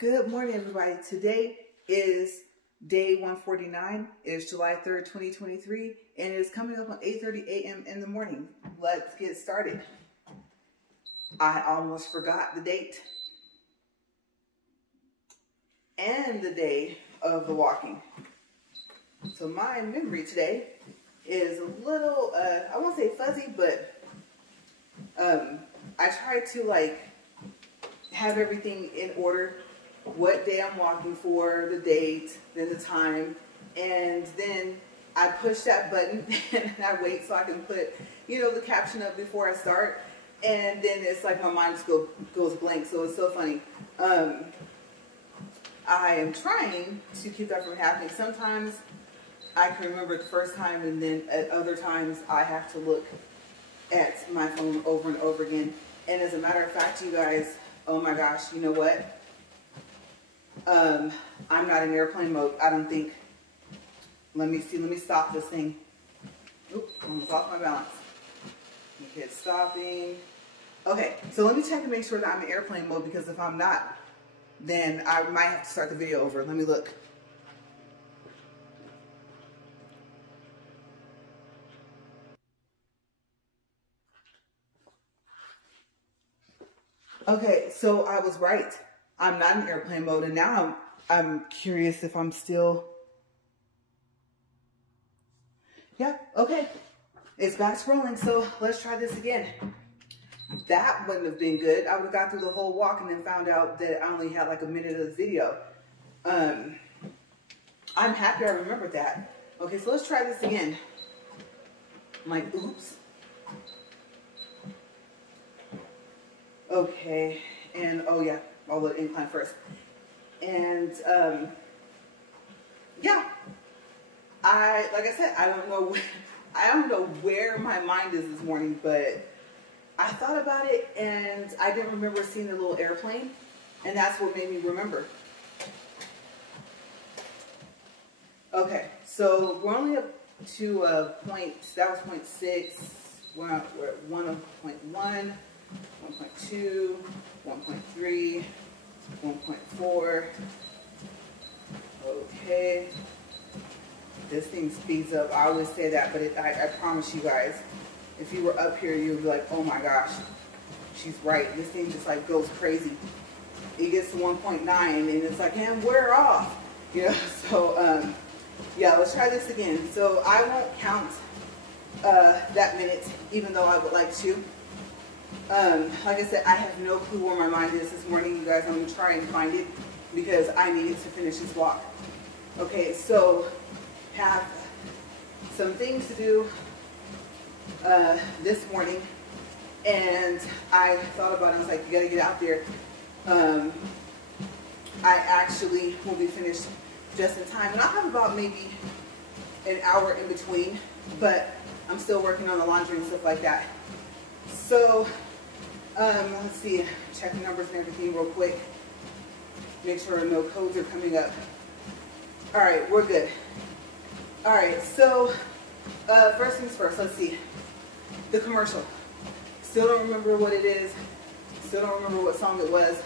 Good morning, everybody. Today is day 149. It is July 3rd, 2023, and it is coming up on 8:30 a.m. in the morning. Let's get started. I almost forgot the date and the day of the walking. So my memory today is a little, I won't say fuzzy, but I try to have everything in order. What day I'm walking for, the date, then the time, and then I push that button and I wait so I can put, the caption up before I start, and then it's like my mind just goes blank. So it's so funny. I am trying to keep that from happening. Sometimes I can remember the first time, and then at other times I have to look at my phone over and over again. And as a matter of fact, you guys, oh my gosh, you know what? I'm not in airplane mode, I don't think. Let me stop this thing. Oop, almost off my balance. Okay, it's stopping. Okay, so let me check and make sure that I'm in airplane mode, because if I'm not, then I might have to start the video over. Let me look. Okay, so I was right. I'm not in airplane mode, and now I'm curious if I'm still. Yeah, okay. It's back scrolling, so let's try this again. That wouldn't have been good. I would have got through the whole walk and then found out that I only had like a minute of the video. I'm happy I remembered that. Okay, so let's try this again. I'm like, oops. Okay, and oh yeah. I'll let incline first. And yeah, like I said, I don't know where my mind is this morning, but I thought about it and I didn't remember seeing the little airplane, and that's what made me remember. Okay, so we're only up to that was 0.6. We're at 1.1, 1.2, 1.3, 1.4. Okay. This thing speeds up. I always say that, but I promise you guys, if you were up here, you would be like, oh my gosh, she's right. This thing just goes crazy. It gets to 1.9 and it's like, and we're off. So yeah, let's try this again. So I won't count that minute, even though I would like to. Like I said, I have no clue where my mind is this morning, you guys. I'm going to try and find it because I needed to finish this walk. Okay, so have some things to do this morning, and I thought about it. I was like, you got to get out there. I actually will be finished just in time, and I'll have about maybe an hour in between, but I'm still working on the laundry and stuff like that. So let's see, check the numbers and everything real quick. Make sure no codes are coming up. All right, we're good. All right, so first things first, let's see. The commercial. Still don't remember what it is. Still don't remember what song it was.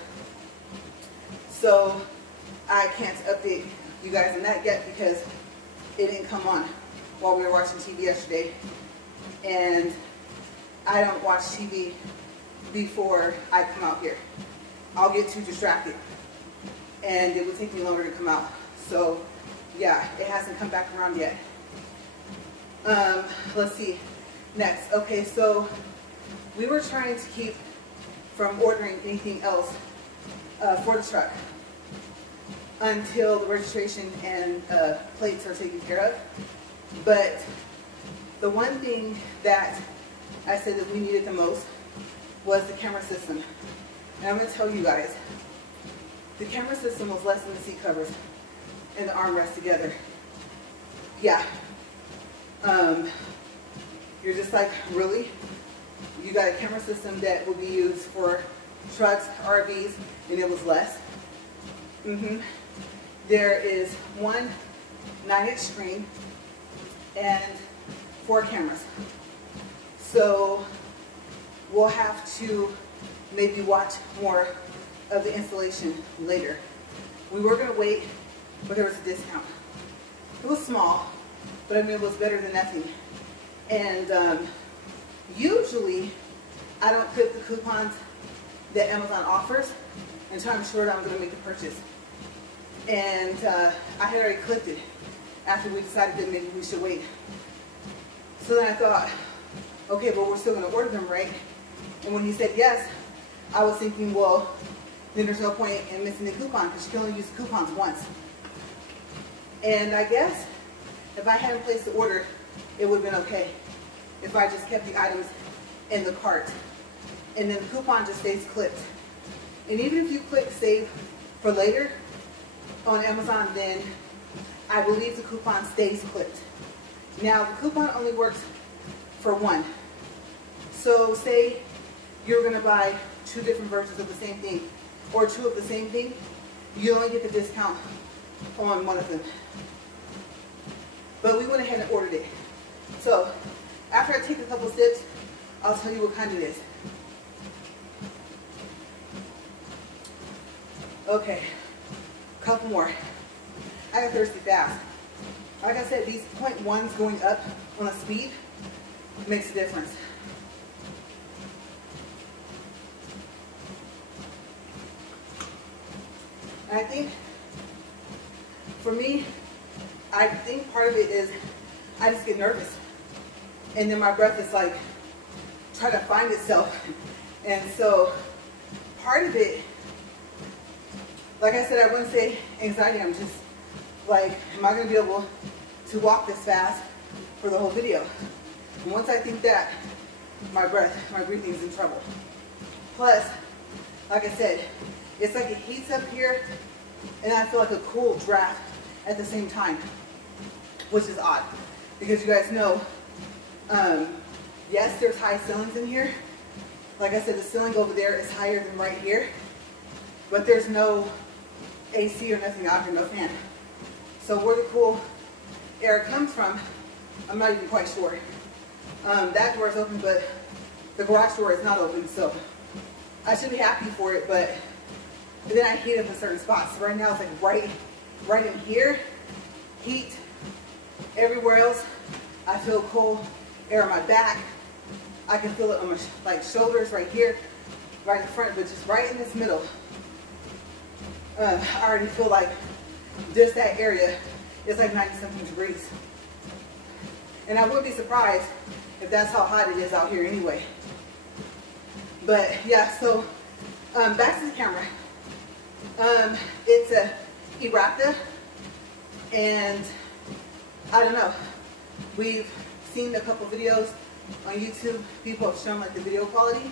So I can't update you guys on that yet because it didn't come on while we were watching TV yesterday. And I don't watch TV before I come out here. I'll get too distracted and it would take me longer to come out. So yeah, it hasn't come back around yet. Let's see. Next. Okay, so we were trying to keep from ordering anything else for the truck until the registration and plates are taken care of. But the one thing that I said that we needed the most was the camera system. And I'm going to tell you guys, the camera system was less than the seat covers and the armrest together. Yeah. You're just like, really? You got a camera system that will be used for trucks, RVs, and it was less? There is one 9-inch screen and 4 cameras. So we'll have to maybe watch more of the installation later. We were going to wait, but there was a discount. It was small, but I mean, it was better than nothing. And usually, I don't click the coupons that Amazon offers until I'm sure that I'm going to make a purchase. And I had already clicked it after we decided that maybe we should wait. So then I thought, okay, but we're still going to order them, right? And when he said yes, I was thinking, well, then there's no point in missing the coupon because you can only use coupons once. And I guess if I hadn't placed the order, it would have been okay if I just kept the items in the cart. And then the coupon just stays clipped. And even if you click save for later on Amazon, then I believe the coupon stays clipped. Now, the coupon only works for one. So say you're going to buy 2 different versions of the same thing, or 2 of the same thing, you only get the discount on one of them. But we went ahead and ordered it. So after I take a couple sips, I'll tell you what kind it is. Okay, a couple more. I got thirsty fast. Like I said, these 0.1s going up on a speed makes a difference. And I think, for me, I think part of it is I just get nervous. And then my breath is like, trying to find itself. And so, part of it, like I said, I wouldn't say anxiety, I'm just like, am I going to be able to walk this fast for the whole video? And once I think that, my breathing is in trouble. Plus, like I said, it's like it heats up here, and I feel like a cool draft at the same time, which is odd. Because you guys know, yes, there's high ceilings in here. Like I said, the ceiling over there is higher than right here, but there's no AC or nothing out here, no fan. So where the cool air comes from, I'm not even quite sure. That door is open, but the garage door is not open, so I should be happy for it, but then I heat up in certain spots. So right now it's like right in here, heat. Everywhere else, I feel cold air on my back. I can feel it on my shoulders right here, right in front, but just right in this middle. I already feel like just that area is like 90-something degrees. And I wouldn't be surprised if that's how hot it is out here anyway. But yeah, so back to the camera. It's a eRapta, and I don't know. We've seen a couple videos on YouTube. People have shown like the video quality,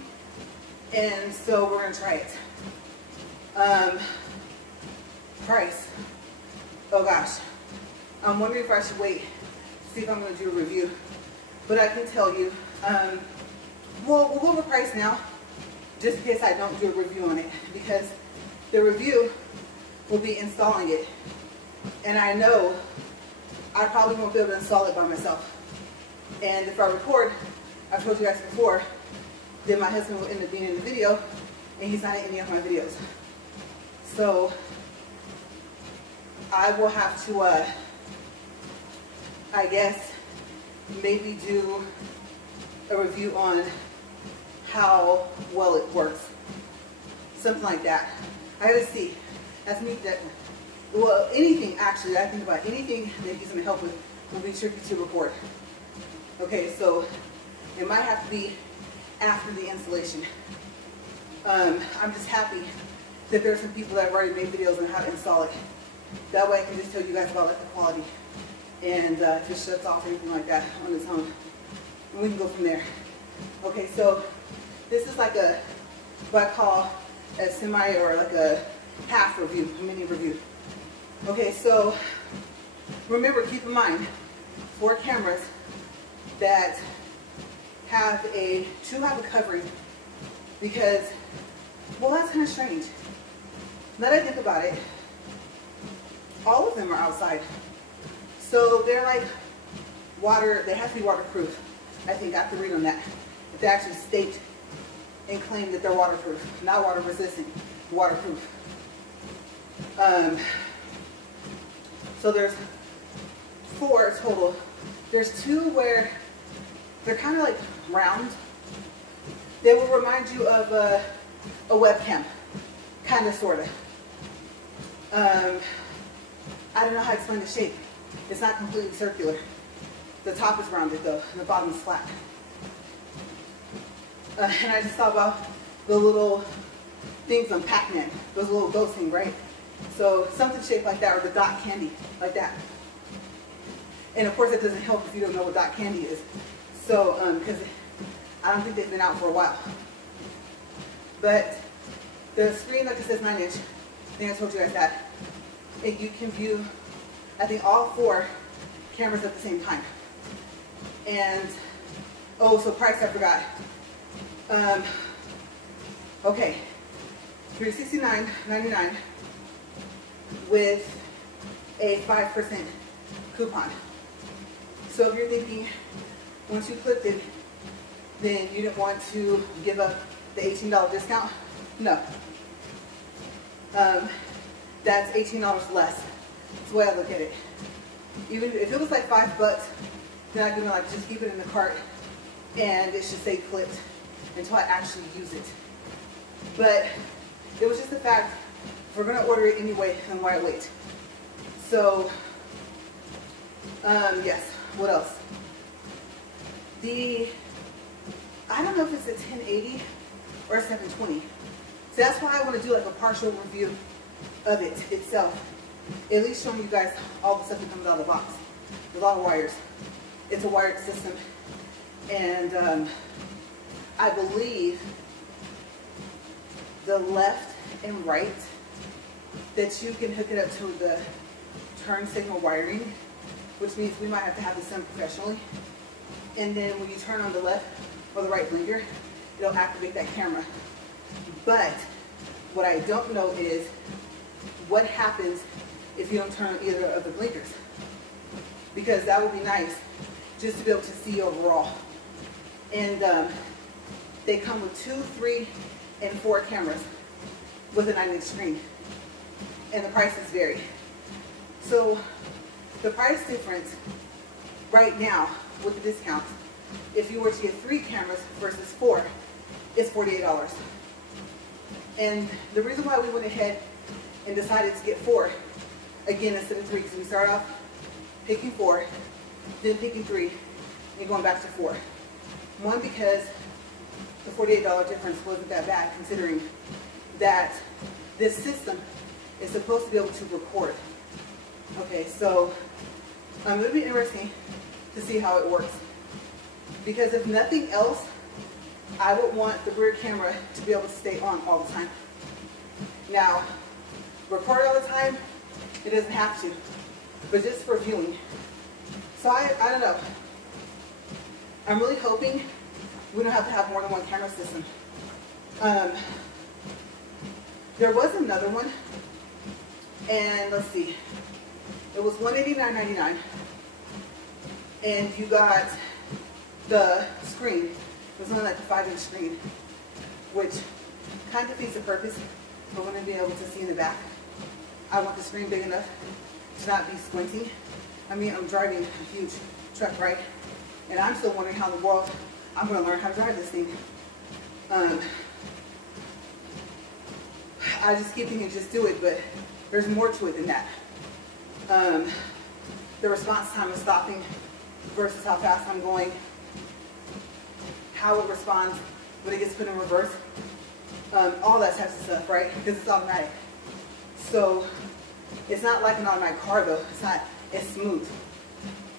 and so we're gonna try it. Price. Oh gosh. I'm wondering if I should wait to see if I'm going to do a review. But I can tell you, well, we'll go over price now, just in case I don't do a review on it, because the review will be installing it. And I know I probably won't be able to install it by myself. And if I record, I've told you guys before, then my husband will end up being in the video, and he's not in any of my videos. So I will have to, I guess, maybe do a review on how well it works. Something like that. I gotta see. That's me. Well, anything actually, I think about anything that he's gonna help with will be tricky to record. Okay, so it might have to be after the installation. I'm just happy that there's some people that have already made videos on how to install it. That way I can just tell you guys about like the quality and if it shuts off or anything like that on its own. And we can go from there. Okay, so this is like a, what I call a semi or like a half review, a mini review. Okay, so remember, keep in mind, 4 cameras that have two have a covering because, well, that's kind of strange. Now that I think about it, all of them are outside. So they're like water, they have to be waterproof. I think I have to read on that. If they actually state and claim that they're waterproof, not water resistant, waterproof. So there's 4 total. There's 2 where they're kind of like round. They will remind you of a webcam, kind of, sort of. I don't know how to explain the shape. It's not completely circular. The top is rounded though, and the bottom is flat. And I just thought about the little things on Pac-Man, those little ghost things, right? So something shaped like that, or the dot candy, like that. And of course it doesn't help if you don't know what dot candy is. So, because I don't think they've been out for a while. But the screen, like it says 9-inch, I think I told you guys that. And you can view, I think, all 4 cameras at the same time. And, oh, so price, I forgot. Okay, $369.99 with a 5% coupon. So if you're thinking, once you clicked it, then you didn't want to give up the $18 discount, no. That's $18 less. That's the way I look at it. Even if it was like $5, then I'd be like, just keep it in the cart and it should stay clipped until I actually use it. But it was just the fact, we're gonna order it anyway, and why wait? So, yes, what else? I don't know if it's a 1080 or a 720. So that's why I want to do like a partial review of it itself. At least showing you guys all the stuff that comes out of the box. A lot of wires. It's a wired system. And I believe the left and right, that you can hook it up to the turn signal wiring, which means we might have to have this done professionally. And then when you turn on the left or the right blinker, it'll activate that camera. But what I don't know is what happens if you don't turn on either of the blinkers. Because that would be nice just to be able to see overall. And they come with 2, 3, and 4 cameras with a 9-inch screen. And the prices vary. So the price difference right now with the discount, if you were to get 3 cameras versus 4, is $48. And the reason why we went ahead and decided to get 4, again, instead of 3, because we started off picking 4, then picking 3, and going back to 4. One, because the $48 difference wasn't that bad, considering that this system is supposed to be able to record. Okay, so it would be interesting to see how it works. Because if nothing else, I would want the rear camera to be able to stay on all the time. Now, record all the time, it doesn't have to, but just for viewing. So I don't know. I'm really hoping we don't have to have more than 1 camera system. There was another one, and let's see, it was $189.99, and you got the screen. It was only like a 5-inch screen, which kind of defeats the purpose. We're going to be able to see in the back. I want the screen big enough to not be squinting. I mean, I'm driving a huge truck, right? And I'm still wondering how in the world I'm going to learn how to drive this thing. I just keep thinking just do it, but there's more to it than that. The response time of stopping versus how fast I'm going, how it responds when it gets put in reverse, all that types of stuff, right? Because it's automatic. So it's not like an automatic car though. It's not as smooth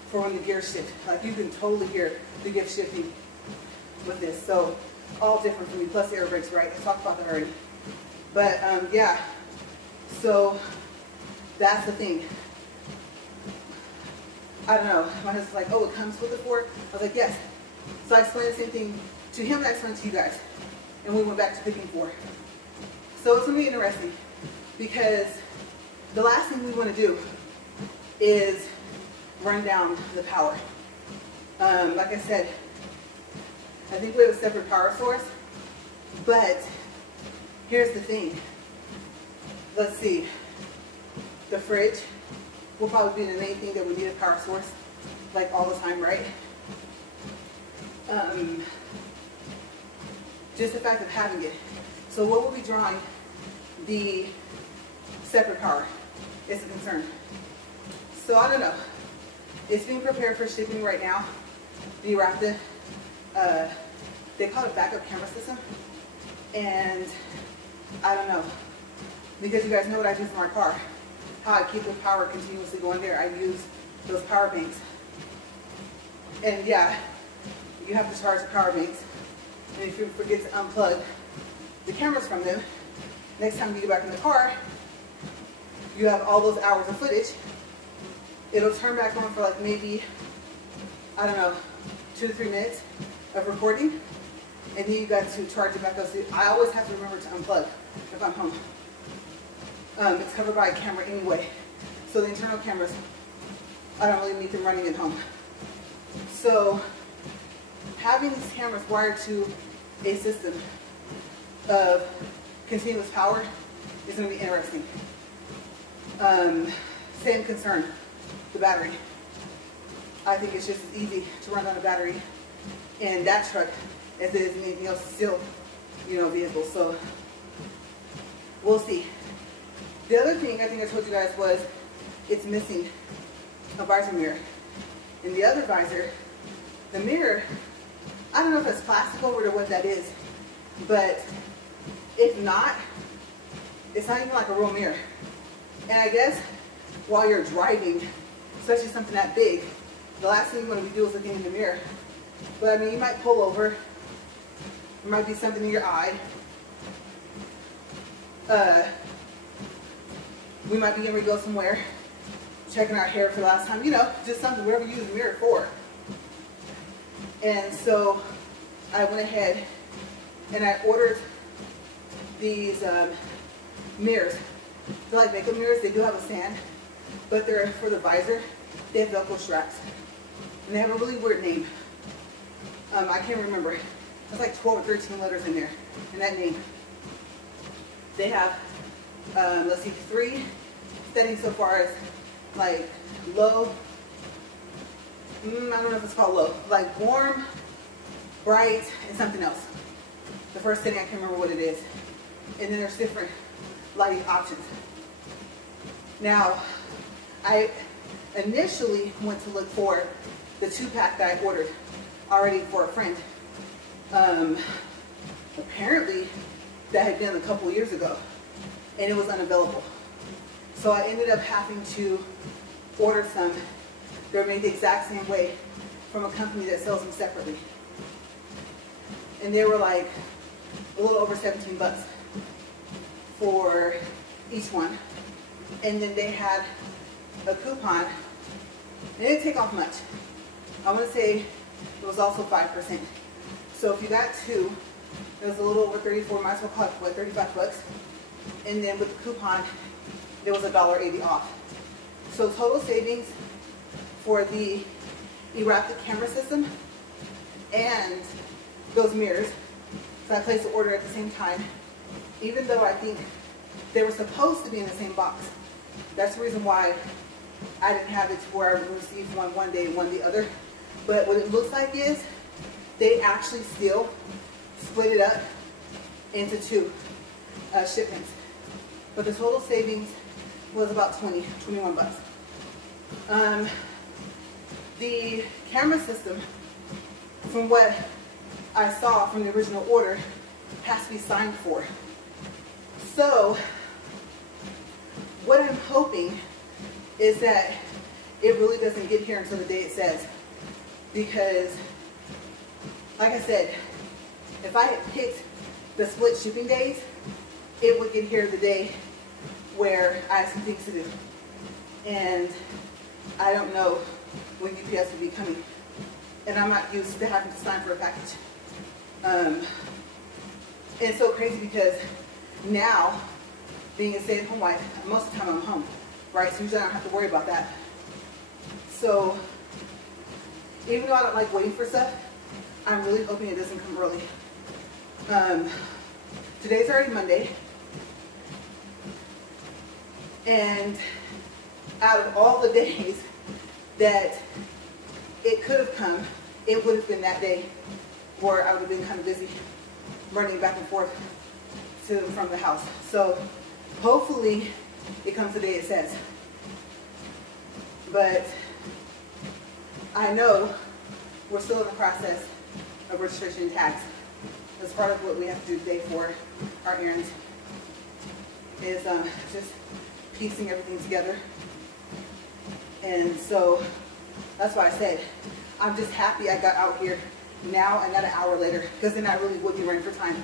for when the gears shift. Like you can totally hear the gear shifting with this. So all different for me, plus the air brakes, right? I talked about that already. But yeah, so that's the thing. I don't know. My husband's like, oh, it comes with the 4? I was like, yes. So I explained the same thing to him and I explained to you guys. And we went back to picking 4. So it's going to be interesting because the last thing we want to do is run down the power. Like I said, I think we have a separate power source, but here's the thing. Let's see. fridge will probably be the main thing that we need a power source, like all the time, right? Just the fact of having it. So what will be drawing the separate power is a concern. So I don't know. It's being prepared for shipping right now. The eRapta, they call it backup camera system. And I don't know. Because you guys know what I do for my car. How I keep the power continuously going there. I use those power banks. And yeah, you have to charge the power banks. And if you forget to unplug the cameras from them, next time you get back in the car, you have all those hours of footage. It'll turn back on for like maybe, I don't know, 2 to 3 minutes of recording. And then you got to charge it back up. So I always have to remember to unplug if I'm home. It's covered by a camera anyway. So the internal cameras, I don't really need them running at home. So having these cameras wired to a system of continuous power is going to be interesting. Same concern, the battery. I think it's just as easy to run on a battery in that truck as it is in anything else still, vehicle. So we'll see. The other thing I think I told you guys was it's missing a visor mirror. In the other visor, the mirror, I don't know if it's plastic over or what that is, but if not, it's not even like a real mirror. And I guess while you're driving, especially something that big, the last thing you want to be doing is looking in the mirror. But I mean, you might pull over. There might be something in your eye. We might be getting ready to go somewhere, checking our hair for the last time, just something, whatever you use the mirror for. And so I went ahead and I ordered these mirrors. They're like makeup mirrors. They do have a stand, but they're for the visor. They have Velcro straps. And they have a really weird name. I can't remember. There's like 12 or 13 letters in there, in that name. They have, let's see, 3 settings so far as like low, I don't know if it's called low, like warm, bright, and something else. The first setting, I can't remember what it is. And then there's different lighting options. Now, I initially went to look for the 2-pack that I ordered already for a friend. Apparently, that had been a couple years ago, and it was unavailable. So I ended up having to order some. They're made the exact same way from a company that sells them separately. And they were like a little over 17 bucks for each one. And then they had a coupon. It didn't take off much. I want to say it was also 5%. So if you got 2, it was a little over 34, might as well call it, what, 35 bucks. And then with the coupon, there was $1.80 off. So total savings for the eRapta camera system and those mirrors. So I placed the order at the same time, even though I think they were supposed to be in the same box. That's the reason why I didn't have it to where I would receive one day and one the other. But what it looks like is they actually still split it up into 2 shipments. But the total savings was about 21 bucks. The camera system, from what I saw from the original order, has to be signed for. So what I'm hoping is that it really doesn't get here until the day it says. Because, like I said, if I had picked the split shipping days, it would get here the day where I have some things to do. And I don't know when UPS will be coming. And I'm not used to having to sign for a package. And it's so crazy because now, being a stay-at-home wife, most of the time I'm home, right? So usually I don't have to worry about that. So even though I don't like waiting for stuff, I'm really hoping it doesn't come early. Today's already Monday. And out of all the days that it could have come, it would have been that day where I would have been kind of busy running back and forth to and from the house. So hopefully it comes the day it says. But I know we're still in the process of registration and tags. That's part of what we have to do today for our errands, is just piecing everything together. And so that's why I said I'm just happy I got out here now and not an hour later, because then I really would be running for time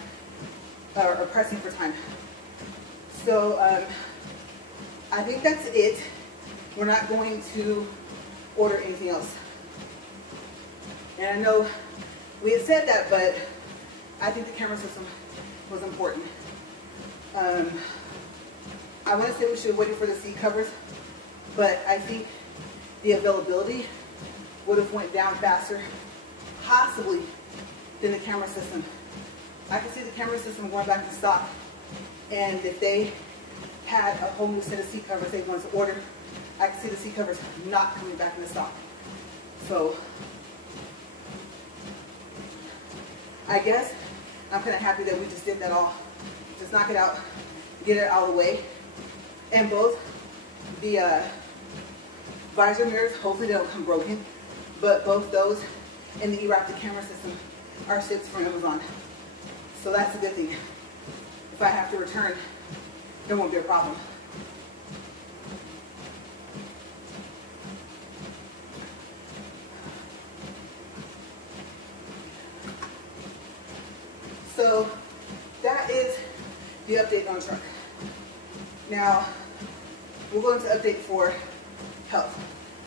or pressing for time. So I think that's it. We're not going to order anything else. And I know we had said that, but I think the camera system was important. I want to say we should have waited for the seat covers, but I think the availability would have went down faster, possibly, than the camera system. I can see the camera system going back to stock, and if they had a whole new set of seat covers they wanted to order, I can see the seat covers not coming back into stock. So I guess I'm kind of happy that we just did that all. Just knock it out, get it out of the way. And both the visor mirrors, hopefully they don't come broken, but both those and the eRapta camera system are shipped from Amazon. So that's a good thing. If I have to return, there won't be a problem. So that is the update on the truck. Now, we're going to update for health.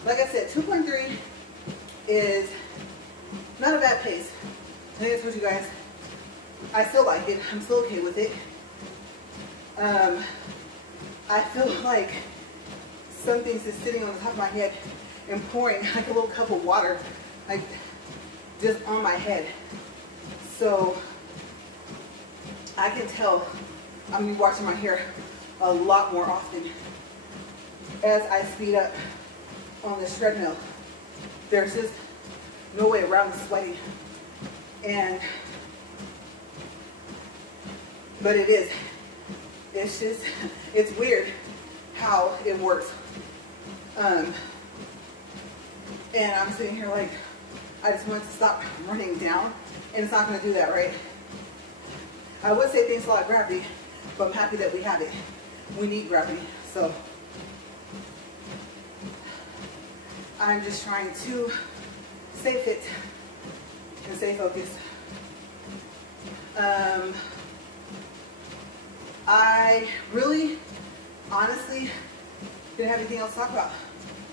Like I said, 2.3 is not a bad pace. I think I told you guys, I still like it. I'm still okay with it. I feel like something's just sitting on the top of my head and pouring like a little cup of water, like just on my head. So I can tell I'm gonna be washing my hair a lot more often as I speed up on this treadmill. There's just no way around the sweating. But it is. It's just, it's weird how it works. And I'm sitting here like, I just want to stop running down, and it's not going to do that, right? I would say thanks a lot, gravity, but I'm happy that we have it. We need gravity, so I'm just trying to stay fit and stay focused. I really, honestly, didn't have anything else to talk about.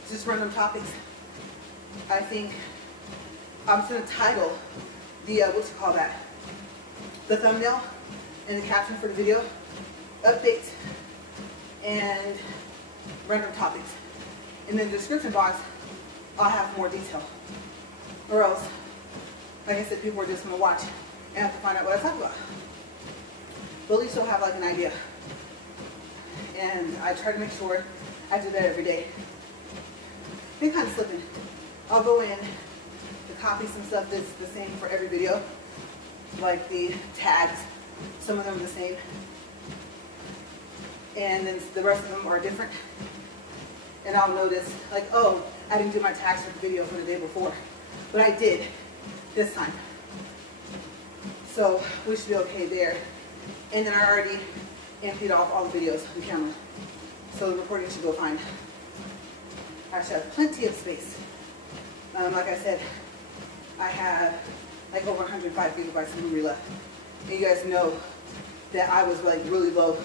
Just random topics. I think I'm just going to title the, the thumbnail and the caption for the video, update and random topics. And in the description box, I'll have more detail. Or else, like I said, people are just going to watch and have to find out what I talk about. But at least you'll have like an idea. And I try to make sure I do that every day. Been kind of slipping. I'll go in to copy some stuff that's the same for every video. Like the tags, some of them are the same. And then the rest of them are different. And I'll notice like, oh, I didn't do my tags for the video for the day before. But I did this time. So we should be okay there. And then I already emptied off all the videos on camera. So the recording should go fine. I should have plenty of space. Like I said, I have like over 105 gigabytes of memory left. And you guys know that I was like really low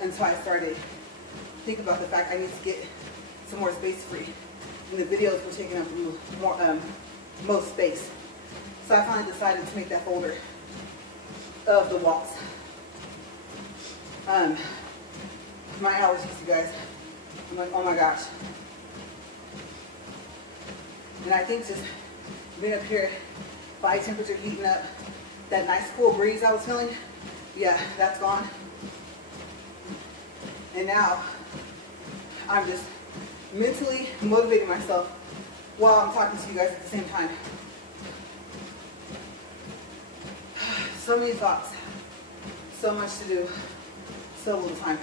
until I started thinking about the fact I need to get some more space free. And the videos were taking up more, most space. So I finally decided to make that folder of the walks. My allergies, you guys. I'm like, oh my gosh. And I think just being up here, body temperature heating up, that nice cool breeze I was feeling, yeah, that's gone. And now I'm just mentally motivating myself while I'm talking to you guys at the same time. So many thoughts, so much to do, so little time.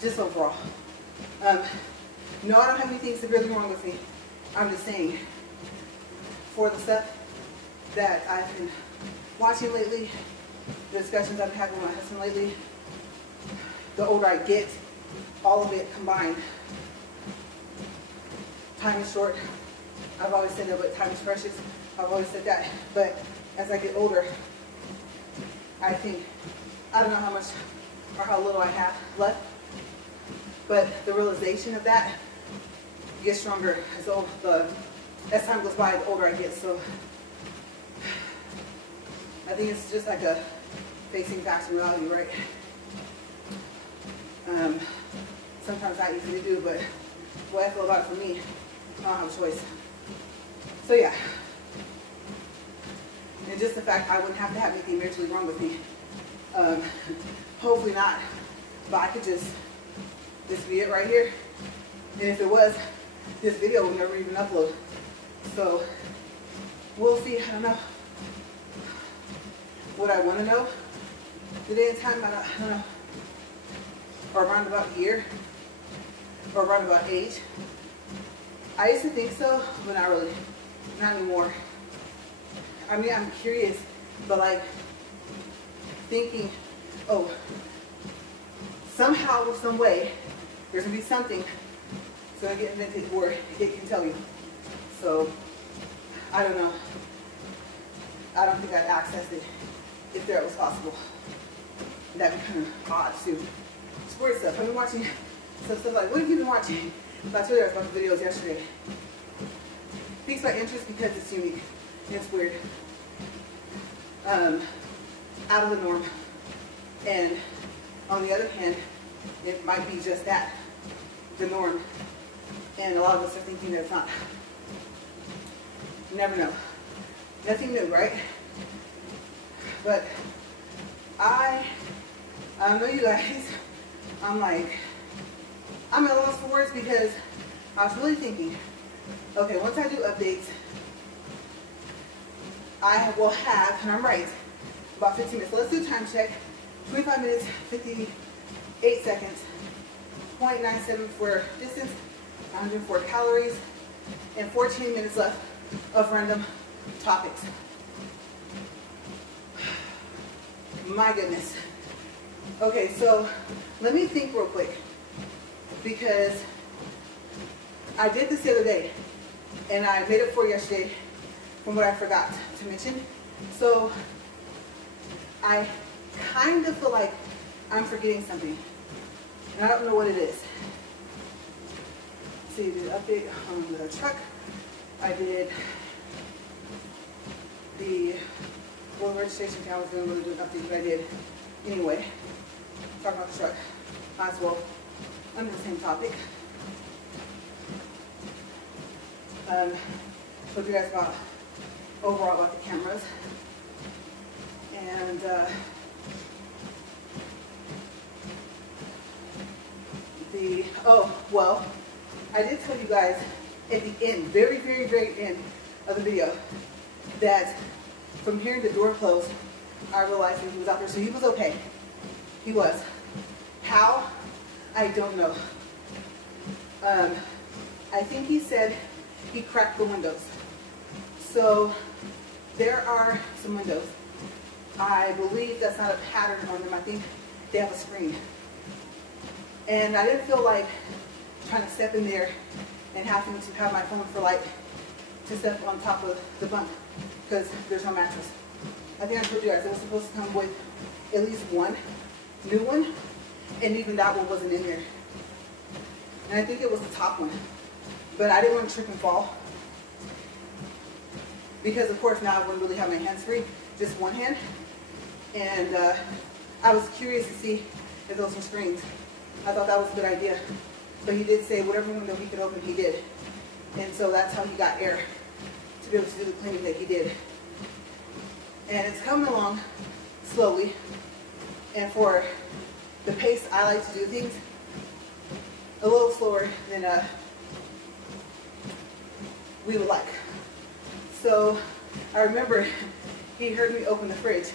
Just overall. No, I don't have anything severely wrong with me. I'm just saying, for the stuff that I've been watching lately, the discussions I've been having with my husband lately, the older I get, all of it combined. Time is short. I've always said that, but time is precious. I've always said that. But as I get older, I think, I don't know how much or how little I have left, but the realization of that gets stronger as time goes by, the older I get. So I think it's just like a facing facts and reality, right? Sometimes not easy to do, but the way I feel about it for me, I don't have a choice. So yeah. And just the fact I wouldn't have to have anything mentally wrong with me. Hopefully not. But I could just, this be it right here. And if it was, this video will never even upload. So we'll see. I don't know. What I want to know, the day and time, I don't know. Or around about year, or around about age. I used to think so, but not really. Not anymore. I mean, I'm curious, but like thinking, oh, somehow, some way, there's gonna be something that's gonna get invented where it can tell you. So, I don't know. I don't think I'd access it if that was possible. That'd be kind of odd too. It's weird stuff. I've been watching some stuff like, what have you been watching? I told you I was watching videos yesterday. Piques my interest because it's unique and it's weird. Out of the norm. And on the other hand, it might be just that, the norm. And a lot of us are thinking that it's not. You never know. Nothing new, right? But I know you guys, I'm at a loss for words because I was really thinking, okay, once I do updates, I will have, and I'm right, about 15 minutes. So let's do a time check. 25 minutes, 58 seconds, 0.97 for distance, 104 calories, and 14 minutes left of random topics. My goodness. Okay, so let me think real quick, because I did this the other day, and I made it for yesterday from what I forgot to mention. So I kind of feel like I'm forgetting something, and I don't know what it is. See, the update on the truck. I did the registration thing. I was going to really do an update, but I did anyway. Talking about the truck. Might as well, under the same topic. Told you guys about overall about the cameras. And I did tell you guys at the end, very, very, very end of the video, that from hearing the door close, I realized that he was out there. So he was okay. He was. How? I don't know. I think he said he cracked the windows. So there are some windows. I believe that's not a pattern on them. I think they have a screen. And I didn't feel like trying to step in there and having to have my phone for light to step on top of the bunk because there's no mattress. I think I told you guys it was supposed to come with at least one new one, and even that one wasn't in there. And I think it was the top one. But I didn't want to trip and fall because, of course, now I wouldn't really have my hands free, just one hand. And I was curious to see if those were screens. I thought that was a good idea. But he did say whatever window he could open, he did. And so that's how he got air to be able to do the cleaning that he did. And it's coming along slowly. And for the pace I like to do things, a little slower than we would like. So I remember he heard me open the fridge,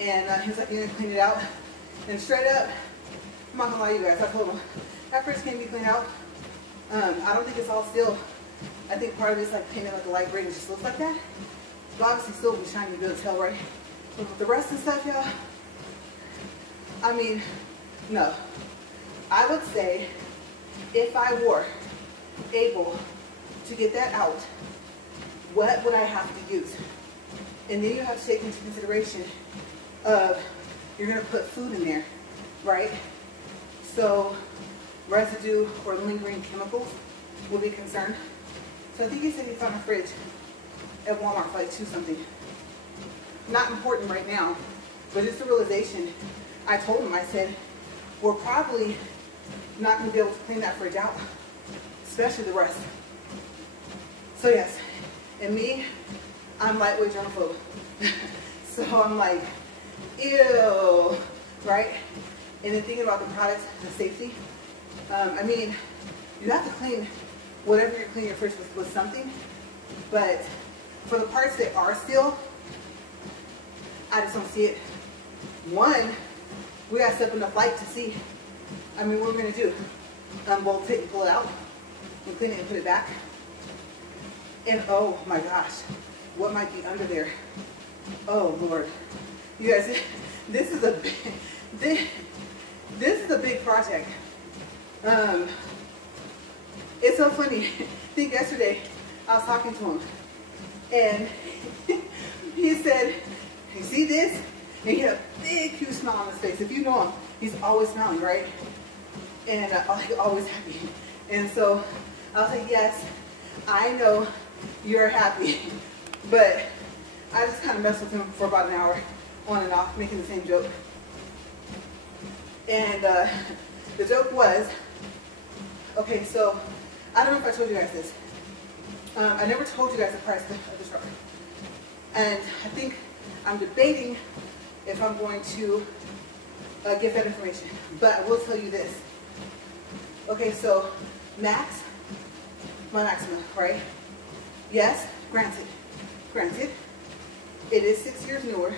and he was like, "You gonna clean it out?" And straight up, I'm not gonna lie to you guys, I told him, that fridge can't be cleaned out. I don't think it's all steel. I think part of it's like painted like a light gray, it just looks like that. But obviously still be shiny, to be able to tell, right? But with the rest of the stuff, y'all, I mean, no. I would say if I were able to get that out, what would I have to use? And then you have to take into consideration of, you're gonna put food in there, right? So residue or lingering chemicals will be concerned. So I think he said he found a fridge at Walmart for like $2 something. Not important right now, but just a realization. I told him, I said, we're probably not gonna be able to clean that fridge out, especially the rest. So yes, and me, I'm lightweight germaphobe. So I'm like, ew, right? And then thinking about the products, the safety. I mean, you have to clean whatever you're cleaning your fridge with something, but for the parts that are steel, I just don't see it. One, we got to step enough light to see. I mean, what we're gonna do? Bolt it and pull it out, and clean it and put it back. And oh my gosh, what might be under there? Oh Lord, you guys, this is a big project. It's so funny. I think yesterday I was talking to him, and he said, "You see this?" And he had a big, huge smile on his face. If you know him, he's always smiling, right? And always happy. And so I was like, "Yes, I know you're happy," but I just kind of messed with him for about an hour, on and off, making the same joke. And the joke was, okay, so I don't know if I told you guys this. I never told you guys the price of the truck. And I think I'm debating if I'm going to give that information. But I will tell you this. Okay, so max, my Maxima, right? Yes, granted, it is 6 years newer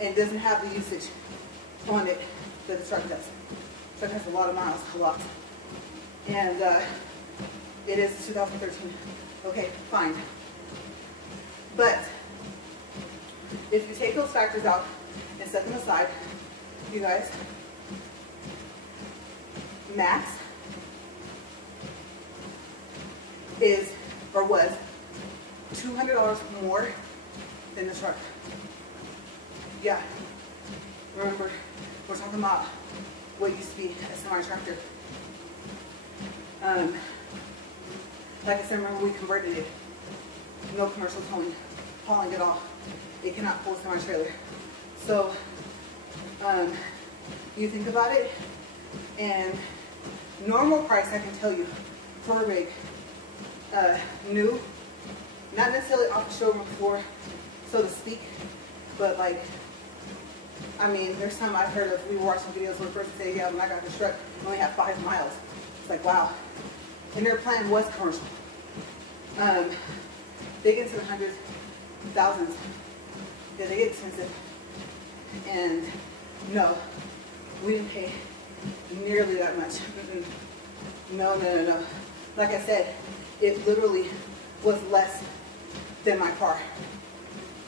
and doesn't have the usage on it that the truck does. The truck has a lot of miles, a lot. And it is 2013. Okay, fine. But if you take those factors out and set them aside, you guys, max is, or was, $200 more than the truck. Yeah. Remember, we're talking about what used to be a semi-tractor. Like I said, remember we converted it. No commercial hauling at all. It cannot pull a semi-trailer. So, you think about it, and normal price, I can tell you, for a rig, new, not necessarily off the showroom floor, so to speak, but like, I mean, there's some I've heard of, we were watching videos where the person said, yeah, when I got this truck, I only have 5 miles. It's like, wow. And their plan was commercial. They get into the hundreds, thousands. Yeah, they get expensive. And no, we didn't pay nearly that much. No. Like I said, it literally was less than my car.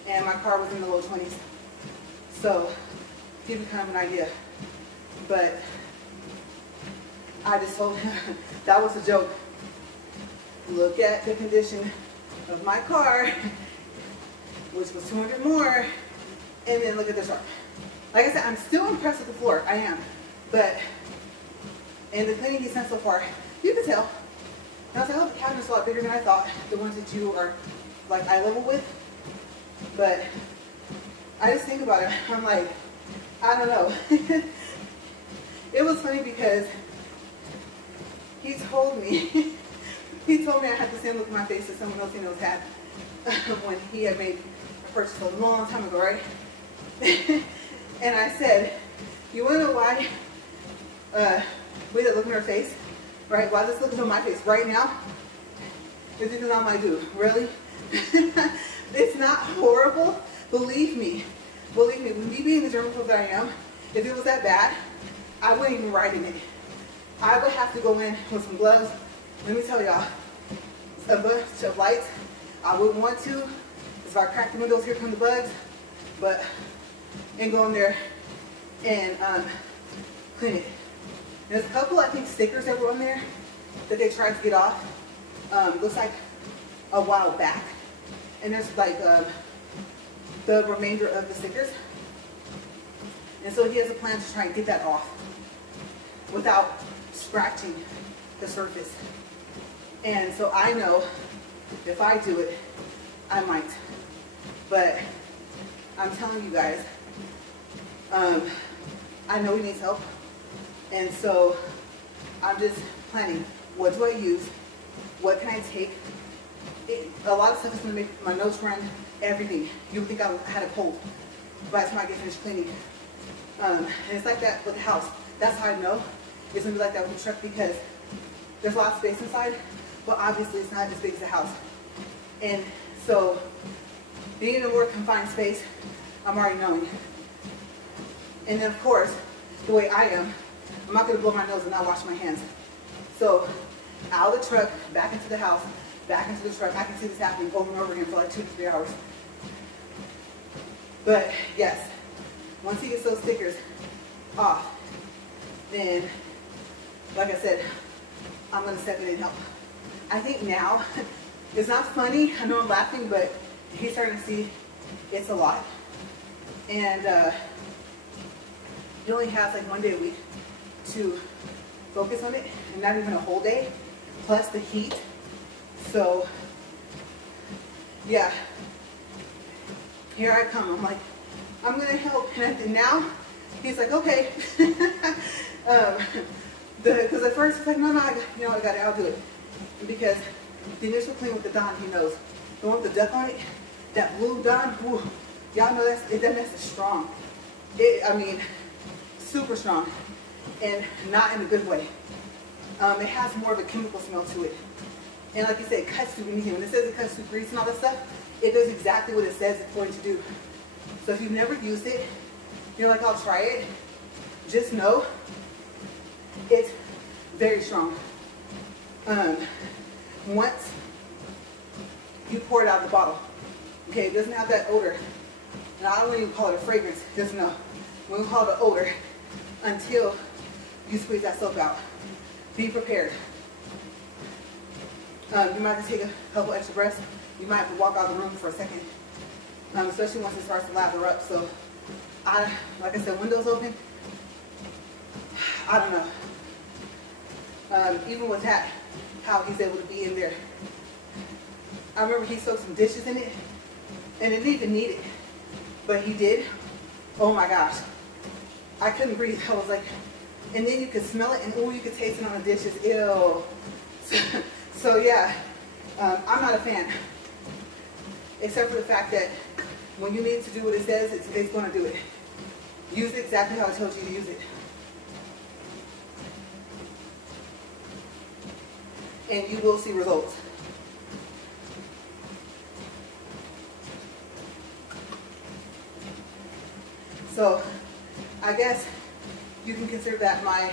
And my car was in the low 20s. So, give you kind of an idea. But I just told him, that was a joke. Look at the condition of my car, which was 200 more, and then look at the truck. Like I said, I'm still impressed with the floor. I am. But in the cleaning he's done so far, you can tell. And I was like, oh, the cabinet's a lot bigger than I thought. The ones that you are like eye level with. But I just think about it. I'm like, I don't know. It was funny because he told me I had the same look on my face that someone else he knows had when he had made a purchase a long time ago, right? And I said, you want to know why with a look in her face, right? While this look is on my face right now, this is not my dude. Really? It's not horrible. Believe me. Believe me, with me being the germaphobe that I am, if it was that bad, I wouldn't even ride in it. I would have to go in with some gloves. Let me tell y'all, a bunch of lights. I wouldn't want to. If I crack the windows, here come the bugs. But, and go in there and clean it. There's a couple, I think, stickers that were on there that they tried to get off. Looks like a while back. And there's like the remainder of the stickers. And so he has a plan to try and get that off without scratching the surface. And so I know if I do it, I might. But I'm telling you guys, I know he needs help. And so I'm just planning, what do I use? What can I take? A lot of stuff is going to make my nose run, everything. You would think I had a cold by the time I get finished cleaning. And it's like that with the house. That's how I know it's going to be like that with the truck, because there's a lot of space inside, but obviously it's not as big as the house. And so being in a more confined space, I'm already knowing. And then of course, the way I am, I'm not going to blow my nose and not wash my hands. So out of the truck, back into the house, back into the truck. I can see this happening over and over again for like 2 to 3 hours. But yes, once he gets those stickers off, then, like I said, I'm going to step in and help. I think now, it's not funny, I know I'm laughing, but he's starting to see it's a lot. And he only has like 1 day a week to focus on it, and not even a whole day, plus the heat. So, yeah, here I come. I'm like, I'm going to help. And now, he's like, okay. Because at first, it's like, no, I got it, I'll do it. Because the initial clean with the Dawn, he knows. The one with the duck on it, that blue Dawn, y'all know that mess is strong. I mean, super strong. And not in a good way. It has more of a chemical smell to it. And like you said, it cuts through anything. When it says it cuts through grease and all that stuff, it does exactly what it says it's going to do. So if you've never used it, you're like, I'll try it. Just know it's very strong. Once you pour it out of the bottle, okay, it doesn't have that odor. And I don't even call it a fragrance, just know. We don't call it an odor until you squeeze that soap out. Be prepared. You might have to take a couple extra breaths. You might have to walk out of the room for a second, especially once it starts to lather up. So, like I said, windows open, I don't know. Even with that, how he's able to be in there. I remember he soaked some dishes in it, and it didn't even need it, but he did. Oh my gosh. I couldn't breathe. I was like, and then you could smell it, and you could taste it on the dishes. Ew. So yeah, I'm not a fan. Except for the fact that when you need to do what it says, it's going to do it. Use it exactly how I told you to use it. And you will see results. So, I guess you can consider that my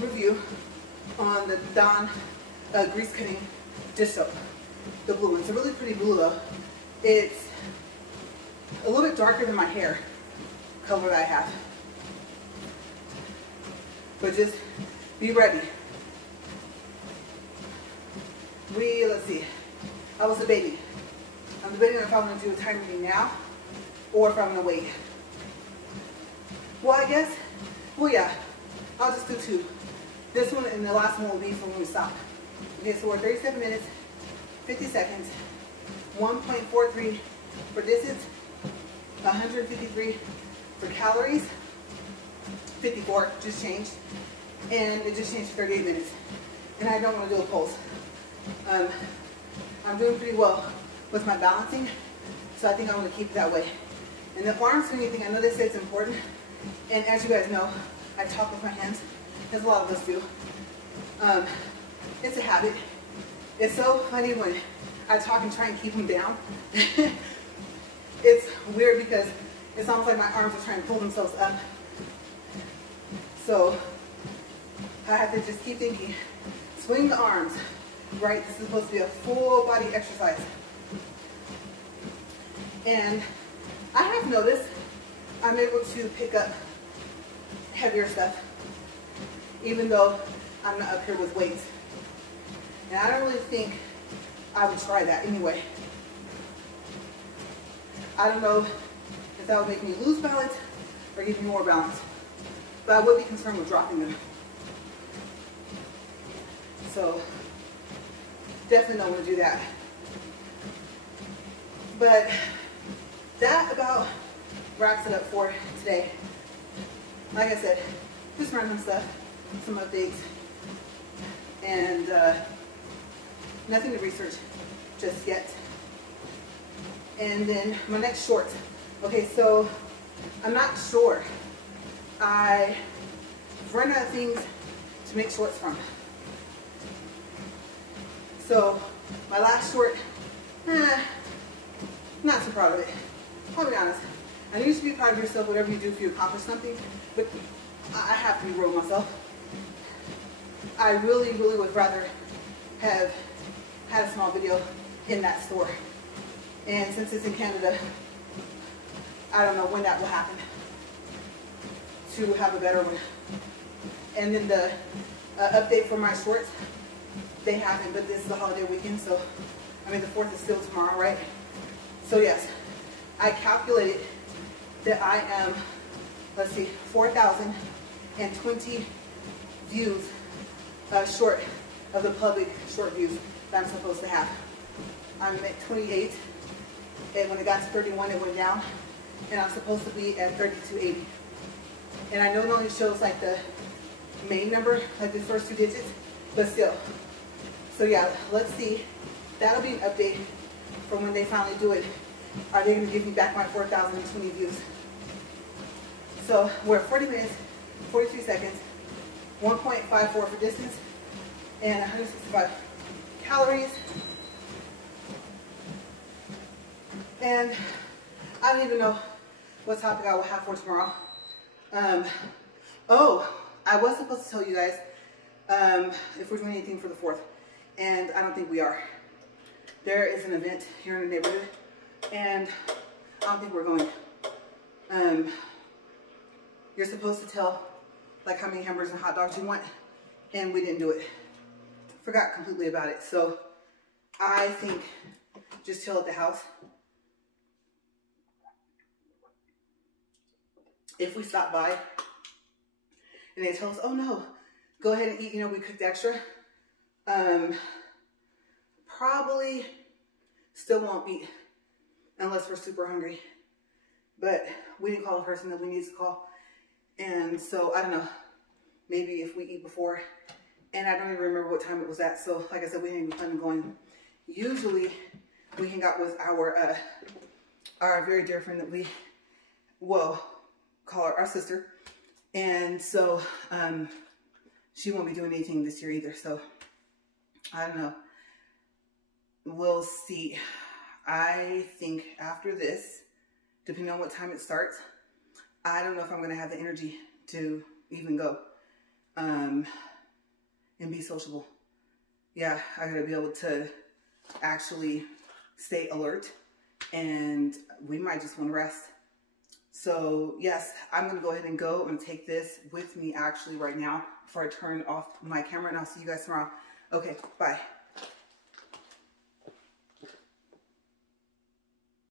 review on the Dawn grease cutting dish soap, the blue one. It's a really pretty blue though. It's a little bit darker than my hair color that I have. But just be ready. Let's see. I was debating. I'm debating if I'm going to do a time reading now or if I'm going to wait. Well, I guess, yeah, I'll just do 2. This one and the last one will be for when we stop. Okay, so we're 37 minutes, 50 seconds, 1.43 for distance, 153 for calories, 54 just changed, and it just changed to 38 minutes. And I don't want to do a pulse. I'm doing pretty well with my balancing, so I think I'm going to keep it that way. And the arm swinging thing, I know they say it's important, and as you guys know, I talk with my hands. as a lot of us do. It's a habit. It's so funny when I talk and try and keep them down. It's weird because it's almost like my arms are trying to pull themselves up. So I have to just keep thinking, swing the arms, right? This is supposed to be a full body exercise. And I have noticed I'm able to pick up heavier stuff, even though I'm not up here with weights. And I don't really think I would try that anyway. I don't know if that would make me lose balance or give me more balance, but I would be concerned with dropping them. So definitely don't want to do that. But that about wraps it up for today. Like I said, just random stuff, some updates, and nothing to research just yet. And then my next short. Okay, so I'm not sure. I've run out of things to make shorts from. So my last short, not so proud of it. I'll be honest. I need you to be proud of yourself, whatever you do if you accomplish something, but I have to be real with myself. I really, really would rather have had a small video in that store. And since it's in Canada, I don't know when that will happen to have a better one. And then the update for my shorts, they haven't, but this is the holiday weekend, so, I mean, the 4th is still tomorrow, right? So yes, I calculated that I am, let's see, 4,020 views short of the public short views that I'm supposed to have. I'm at 28, and when it got to 31, it went down, and I'm supposed to be at 3280. And I know it only shows like the main number, like the first 2 digits, but still. So yeah, let's see. That'll be an update from when they finally do it. Are they going to give me back my 4,020 views? So we're at 40 minutes, 43 seconds, 1.54 for distance, and 165 calories. And I don't even know what topic I will have for tomorrow. Oh, I was supposed to tell you guys if we're doing anything for the 4th, and I don't think we are. There is an event here in the neighborhood, and I don't think we're going. You're supposed to tell like how many hamburgers and hot dogs you want, and we didn't do it. Forgot completely about it. So I think just chill at the house. If we stop by and they tell us, oh no, go ahead and eat, you know, we cooked extra, probably still won't eat unless we're super hungry. But we didn't call the person that we need to call. And so, I don't know, maybe if we eat before, and I don't even remember what time it was at. So, like I said, we didn't even plan on going. Usually, we hang out with our very dear friend that we, well, call her our sister. And so, she won't be doing anything this year either. So, I don't know. We'll see. I think after this, depending on what time it starts, I don't know if I'm going to have the energy to even go and be sociable. Yeah, I got to be able to actually stay alert, and we might just want to rest. So yes, I'm going to go ahead and go and take this with me actually right now before I turn off my camera, and I'll see you guys tomorrow. Okay, bye.